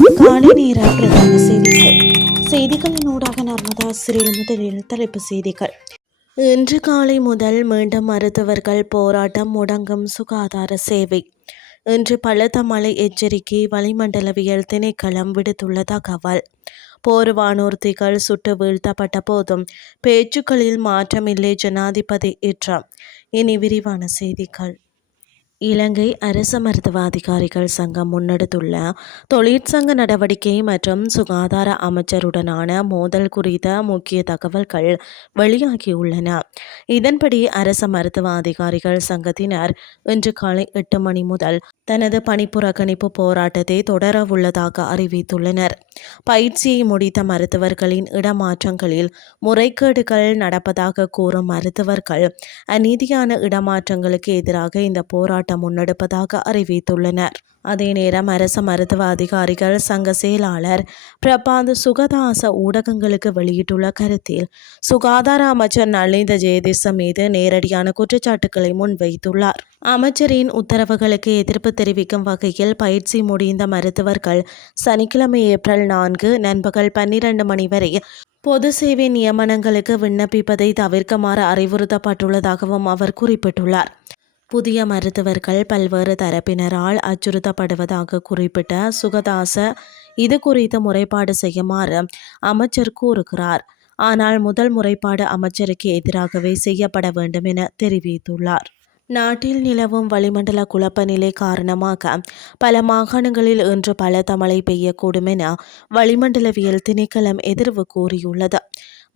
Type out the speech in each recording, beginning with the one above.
காலை நேர பிரதான செய்திகள். செய்திகளின் ஊடாக நர்மதா சிறில் முதலில் தலைப்பு செய்திகள். இன்று காலை முதல் மீண்டும் மருத்துவர்கள் போராட்டம் முடங்கும் சுகாதார சேவை. இன்று பலத்த மழை எச்சரிக்கை வளிமண்டலவியல் திணைக்களம் விடுத்துள்ள தகவல். போர் வானூர்திகள் சுட்டு வீழ்த்தப்பட்ட போதும் பேச்சுக்களில் மாற்றமில்லை ஜனாதிபதி ட்ரம்ப். இனி விரிவான செய்திகள். இலங்கை அரச மருத்துவ அதிகாரிகள் சங்கம் முன்னெடுத்துள்ள தொழிற்சங்க நடவடிக்கை மற்றும் சுகாதார அமைச்சருடனான மோதல் குறித்த முக்கிய தகவல்கள் வெளியாகியுள்ளன. இதன்படி அரச மருத்துவ அதிகாரிகள் சங்கத்தினர் இன்று காலை 8 மணி முதல் தனது பணிப்புறக்கணிப்பு போராட்டத்தை தொடரவுள்ளதாக அறிவித்துள்ளனர். பயிற்சியை முடித்த மருத்துவர்களின் இடமாற்றங்களில் முறைகேடுகள் நடப்பதாக கூறும் மருத்துவர்கள் அநீதியான இடமாற்றங்களுக்கு எதிராக இந்த போராட்டம் முன்னெடுப்பதாக அறிவித்துள்ளனர். அதே நேரம் அரச மருத்துவ அதிகாரிகள் சங்க செயலாளர் பிரபாந்த் சுகதாச ஊடகங்களுக்கு வெளியிட்டுள்ள கருத்தில் சுகாதார அமைச்சர் நலிந்த ஜெயதிச மீது நேரடியான குற்றச்சாட்டுக்களை முன்வைத்துள்ளார். அமைச்சரின் உத்தரவுகளுக்கு எதிர்ப்பு தெரிவிக்கும் வகையில் பயிற்சி முடிந்த மருத்துவர்கள் சனிக்கிழமை ஏப்ரல் 4 நண்பகல் 12 மணி வரை பொது சேவை நியமனங்களுக்கு விண்ணப்பிப்பதை தவிர்க்குமாறு அறிவுறுத்தப்பட்டுள்ளதாகவும் அவர் குறிப்பிட்டுள்ளார். புதிய மருத்துவர்கள் பல்வேறு தரப்பினரால் அச்சுறுத்தப்படுவதாக குறிப்பிட்ட சுகதாச இது குறித்து முறைப்பாடு செய்யுமாறு அமைச்சர் கூறுகிறார். ஆனால் முதல் முறைப்பாடு அமைச்சருக்கு எதிராகவே செய்யப்பட வேண்டும் என தெரிவித்துள்ளார். நாட்டில் நிலவும் வளிமண்டல குழப்ப நிலை காரணமாக பல மாகாணங்களில் இன்று பலத்த மழை பெய்யக்கூடும் என வளிமண்டலவியல் திணைக்களம் எதிர்வு கூறியுள்ளது.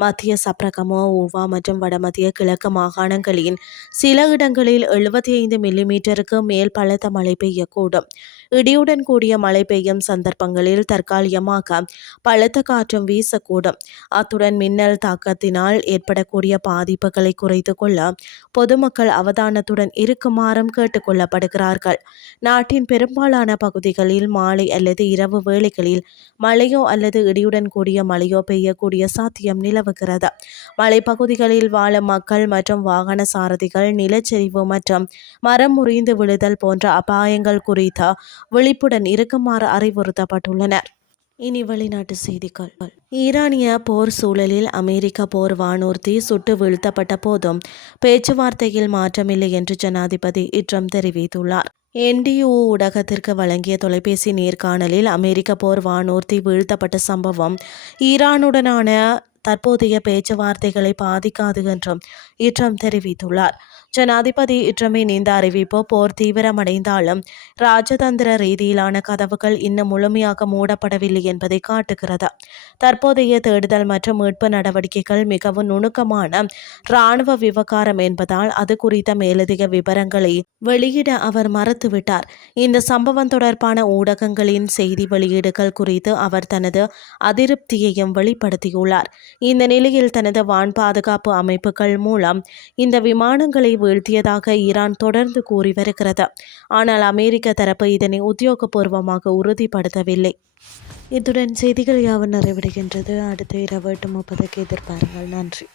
மத்திய சப்ரகமோ ஊவா மற்றும் வடமத்திய கிழக்கு மாகாணங்களின் சில இடங்களில் 75 மில்லிமீட்டருக்கு மேல் பலத்த மழை பெய்யக்கூடும். இடியுடன் கூடிய மழை பெய்யும் சந்தர்ப்பங்களில் தற்காலிகமாக பலத்த காற்றும் வீசக்கூடும். அத்துடன் மின்னல் தாக்கத்தினால் ஏற்படக்கூடிய பாதிப்புகளை குறைத்து கொள்ள பொதுமக்கள் அவதானத்துடன் இருக்குமாறும் கேட்டுக் கொள்ளப்படுகிறார்கள். நாட்டின் பெரும்பாலான பகுதிகளில் மாலை அல்லது இரவு வேளைகளில் மழையோ அல்லது இடியுடன் கூடிய மழையோ பெய்யக்கூடிய சாத்தியம் நிலவுகிறது. மலைப்பகுதிகளில் வாழும் மக்கள் மற்றும் வாகன சாரதிகள் நிலச்சரிவு மற்றும் மரம் முறிந்து விழுதல் போன்ற அபாயங்கள் குறித்த விழிப்புடன் இருக்குமாறு அறிவுறுத்தப்பட்டுள்ளனர். இனி வெளிநாட்டு செய்திகள். ஈரானிய போர் சூழலில் அமெரிக்க போர் வானூர்தி சுட்டு வீழ்த்தப்பட்ட போதும் பேச்சுவார்த்தையில் மாற்றமில்லை என்று ஜனாதிபதி ட்ரம்ப் தெரிவித்துள்ளார். NDU ஊடகத்திற்கு வழங்கிய தொலைபேசி நேர்காணலில் அமெரிக்க போர் வானூர்தி வீழ்த்தப்பட்ட சம்பவம் ஈரானுடனான தற்போதைய பேச்சுவார்த்தைகளை பாதிக்காது என்றும் ட்ரம்ப் தெரிவித்துள்ளார். ஜனாதிபதி ட்ரம்பின் இந்த அறிவிப்பு போர் தீவிரமடைந்தாலும் ராஜதந்திர ரீதியிலான கதவுகள் இன்னும் முழுமையாக மூடப்படவில்லை என்பதை காட்டுகிறது. தற்போதைய தேடுதல் மற்றும் மீட்பு நடவடிக்கைகள் மிகவும் நுணுக்கமான இராணுவ விவகாரம் என்பதால் அது குறித்த மேலதிக விவரங்களை வெளியிட அவர் மறுத்துவிட்டார். இந்த சம்பவம் தொடர்பான ஊடகங்களின் செய்தி வெளியீடுகள் குறித்து அவர் தனது அதிருப்தியையும் வெளிப்படுத்தியுள்ளார். இந்த நிலையில் தனது வான் பாதுகாப்பு அமைப்புகள் மூலம் இந்த விமானங்களை வீழ்த்தியதாக ஈரான் தொடர்ந்து கூறி வருகிறது. ஆனால் அமெரிக்க தரப்பு இதனை உத்தியோகபூர்வமாக உறுதிப்படுத்தவில்லை. இத்துடன் செய்திகள் யாவும் நிறைவடைகின்றது. அடுத்த இரவு 8:30 எதிர்பாருங்கள். நன்றி.